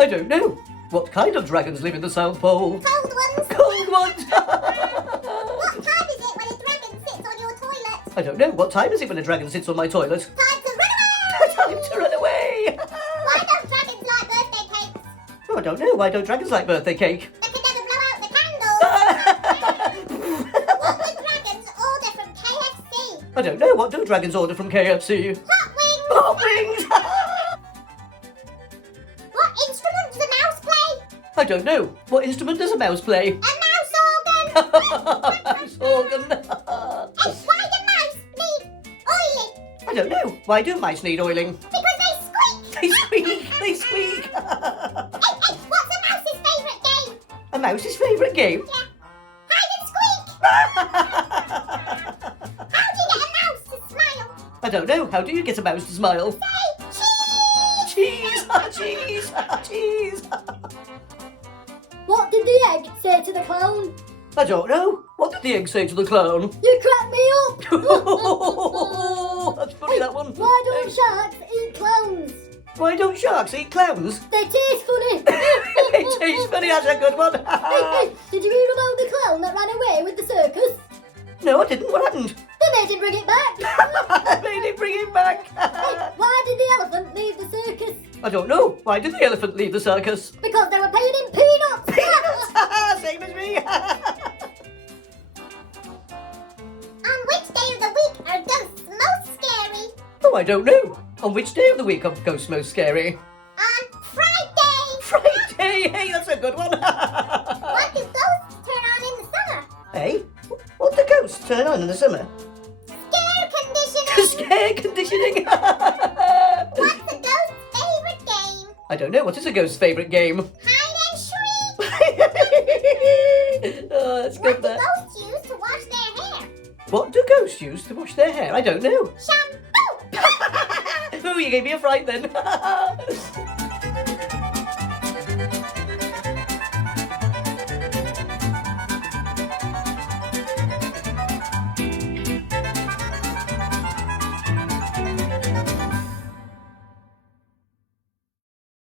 I don't know. What kind of dragons live in the South Pole? Cold ones. Cold ones! What time is it when a dragon sits on your toilet? I don't know. What time is it when a dragon sits on my toilet? Time to run away! Time to run away! Why don't dragons like birthday cakes? Oh, I don't know. Why don't dragons like birthday cake? They can never blow out the candles. What would dragons order from KFC? I don't know. What do dragons order from KFC? Hot wings. Hot wings! What instrument does a mouse play? I don't know. What instrument does a mouse play? A mouse organ. Mouse organ. Hey, why do mice need oiling? I don't know. Why do mice need oiling? Because they squeak. They squeak. They squeak. Hey, what's a mouse's favourite game? A mouse's favourite game? Yeah. Hide and squeak. How do you get a mouse to smile? I don't know. How do you get a mouse to smile? Say cheese. Cheese. Cheese. Cheese. What did the egg say to the clown? I don't know. What did the egg say to the clown? You cracked me up! That's funny, that one. Why don't sharks eat clowns? Why don't sharks eat clowns? They taste funny! It tastes funny, that's a good one. Hey, did you hear about the clown that ran away with the circus? No, I didn't. What happened? They made him bring it back! I made it bring it back. Hey, why did the elephant leave the circus? I don't know. Why did the elephant leave the circus? Because they were paying him peanuts! Same as me. On which day of the week are ghosts most scary? Oh, I don't know. On which day of the week are ghosts most scary? On Friday. Friday. Hey, that's a good one. What do ghosts turn on in the summer? Hey, what do ghosts turn on in the summer? Scare conditioning. Scare conditioning. What's a ghost's favourite game? I don't know. What is a ghost's favourite game? Hide and shriek. Oh, that's What good do there. ghosts use to wash their hair? What do ghosts use to wash their hair? I don't know. Shampoo. Oh, you gave me a fright then.